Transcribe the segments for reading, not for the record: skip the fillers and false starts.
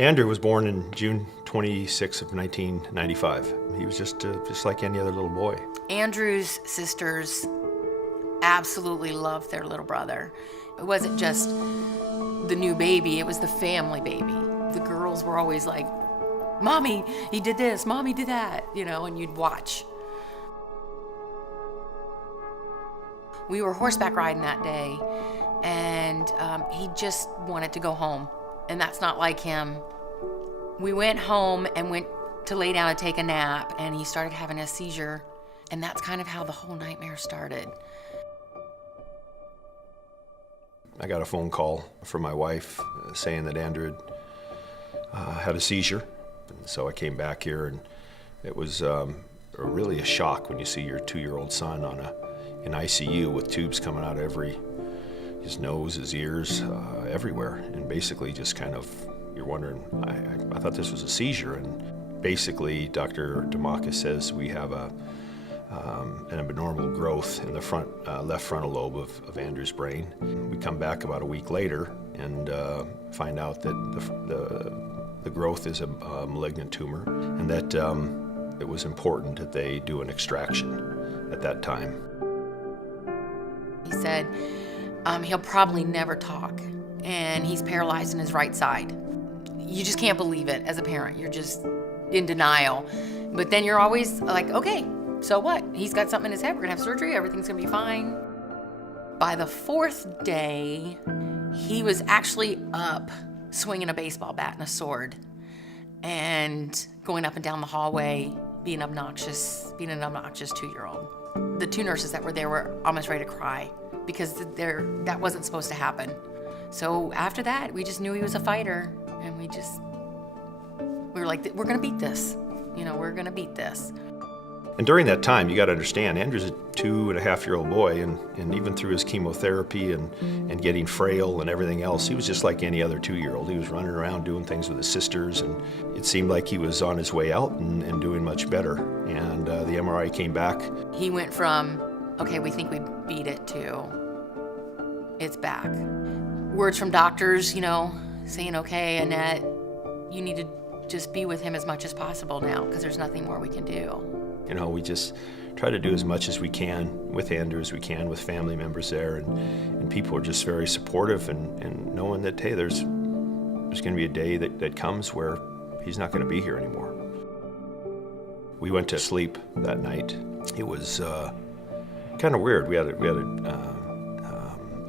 Andrew was born in June 26 of 1995. He was just like any other little boy. Andrew's sisters absolutely loved their little brother. It wasn't just the new baby, it was the family baby. The girls were always like, "Mommy, he did this, Mommy did that," and you'd watch. We were horseback riding that day, and he just wanted to go home, and that's not like him. We went home and went to lay down and take a nap, and he started having a seizure, and that's kind of how the whole nightmare started. I got a phone call from my wife saying that Andrew had a seizure, and so I came back here, and it was really a shock when you see your 2-year-old son in ICU with tubes coming out of his nose, his ears, everywhere, and basically just kind of, you're wondering, I thought this was a seizure, and basically Dr. Demakis says we have an abnormal growth in the left frontal lobe of Andrew's brain. We come back about a week later and find out that the growth is a malignant tumor, and that it was important that they do an extraction at that time. He said he'll probably never talk, and he's paralyzed in his right side. You just can't believe it as a parent. You're just in denial. But then you're always like, okay, so what? He's got something in his head. We're gonna have surgery. Everything's gonna be fine. By the 4th day, he was actually up swinging a baseball bat and a sword and going up and down the hallway, being an obnoxious 2-year-old. The 2 nurses that were there were almost ready to cry because that wasn't supposed to happen. So after that, we just knew he was a fighter, and we were like, we're gonna beat this. We're gonna beat this. And during that time, you got to understand, Andrew's a 2.5-year-old boy, and even through his chemotherapy and getting frail and everything else, he was just like any other 2-year-old. He was running around doing things with his sisters, and it seemed like he was on his way out and doing much better. And the MRI came back. He went from, okay, we think we beat it, to it's back. Words from doctors, saying, okay, Annette, you need to just be with him as much as possible now, because there's nothing more we can do. We just try to do as much as we can with Andrew, as we can with family members there, and people are just very supportive, and knowing that, hey, there's going to be a day that comes where he's not going to be here anymore. We went to sleep that night. It was kind of weird. We had a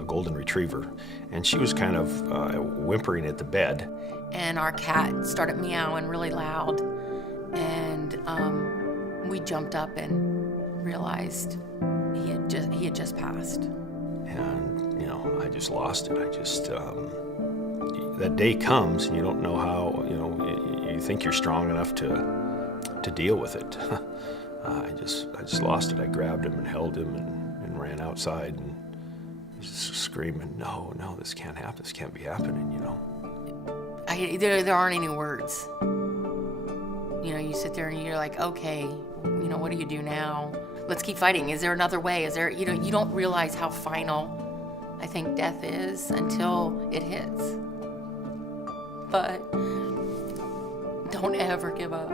golden retriever, and she was kind of whimpering at the bed. And our cat started meowing really loud, and we jumped up and realized he had just passed. And I just lost it. That day comes, and you don't know how. You think you're strong enough to deal with it. I just lost it. I grabbed him and held him and ran outside and just screaming, no, this can't happen. This can't be happening. There aren't any words. You sit there and you're like, okay, what do you do now? Let's keep fighting. Is there another way? Is there, you don't realize how final, I think, death is until it hits. But don't ever give up.